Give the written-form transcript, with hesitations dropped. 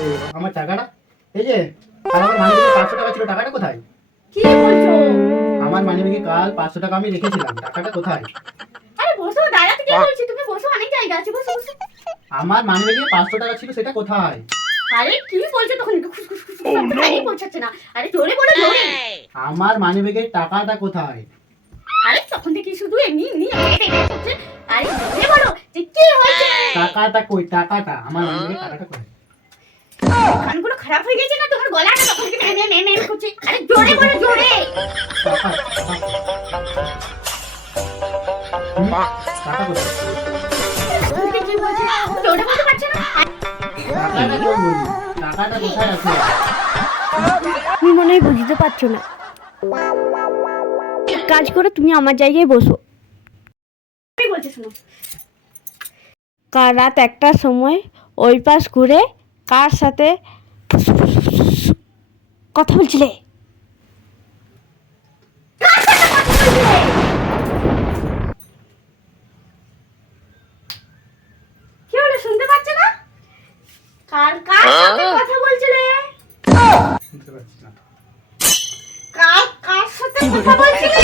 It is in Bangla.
ও আমার টাকাটা এই যে আর আমার মানিব্যাগে 500 টাকা ছিল, টাকাটা কোথায়? কি বলছো? আমার মানিব্যাগে কাল 500 টাকা আমি রেখেছিলাম, টাকাটা কোথায়? আরে বসো, দাঁড়াতে কে বলছি? তুমি বসো, অনেক জায়গা আছে, বসো বসো। আমার মানিব্যাগে 500 টাকা ছিল, সেটা কোথায়? আরে কি বলছো? তখন খুশ খুশ খুশ শব্দ কানেই পৌঁছাচ্ছে না। আরে জোরে বলো, জোরে। আমার মানিব্যাগের টাকাটা কোথায়? আরে তখন থেকে শুধু এমনি এমনি আমাকে এটা করছে। আরে জোরে বলো যে কি হয়েছে? টাকাটা কই? টাকাটা আমার মানিব্যাগের টাকাটা কোথায়? কানগুলো খারাপ হয়ে গেছে না তোমার? গলাটা তখন থেকে মে মে মে করছে। আরে জোরে বলো, জোরে। টাকা টাকা টাকা কোথায়? তুমি কি বলছো? জোরে বলতে পারছো না? টাকাটা কই বলি? টাকাটা কোথায় আছে? তুমি মনে হয় বুঝতে পারছো না। এক কাজ করে তুমি আমার জায়গায় বসো। কি বলছো শোনো। কাল রাত 1টার সময় ওই পাশ ঘুরে কার সাথে কথা বলছিলে? কি হলো, শুনতে পাচ্ছ না? কার কার সাথে কথা বলছিলে? বুঝতে পারছি না। কার কার সাথে কথা বলছিলে?